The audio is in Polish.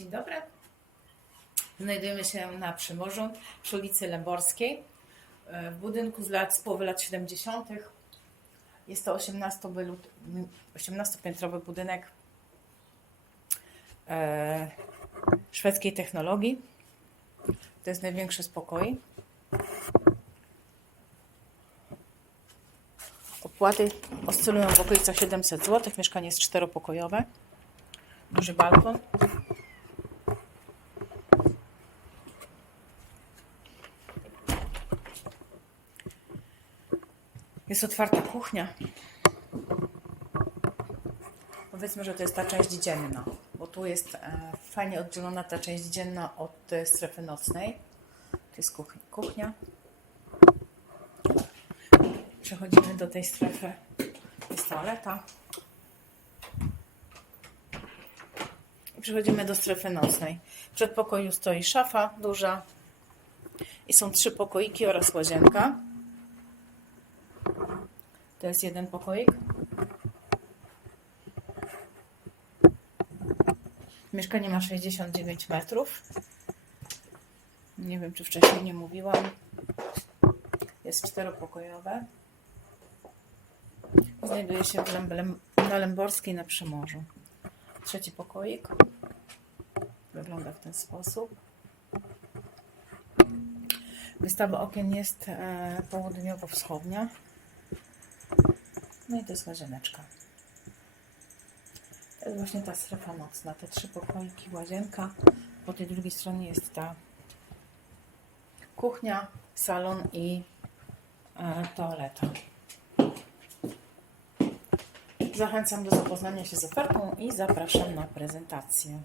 Dzień dobry. Znajdujemy się na Przymorzu, przy ulicy Lęborskiej, e, w budynku z, lat, z połowy lat 70. Jest to 18-bylu- 18-piętrowy budynek e, szwedzkiej technologii. To jest największy z pokoi. Opłaty oscylują w okolicach 700 zł. Mieszkanie jest czteropokojowe. Duży balkon. Jest otwarta kuchnia. Powiedzmy, że to jest ta część dzienna, bo tu jest e, fajnie oddzielona ta część dzienna od e, strefy nocnej. To jest kuch- kuchnia. Przechodzimy do tej strefy. Jest toaleta. I przechodzimy do strefy nocnej. W przedpokoju stoi szafa duża. I są trzy pokoiki oraz łazienka. To jest jeden pokoik. Mieszkanie ma 69 metrów. Nie wiem, czy wcześniej nie mówiłam. Jest czteropokojowe. Znajduje się w na Lęborskiej na Przymorzu. Trzeci pokoik. Wygląda w ten sposób. Wystawa okien jest e, południowo-wschodnia. No i to jest łazieneczka. To jest właśnie ta strefa nocna. Te trzy pokoiki, łazienka. Po tej drugiej stronie jest ta kuchnia, salon i e, toaleta. Zachęcam do zapoznania się z ofertą i zapraszam na prezentację.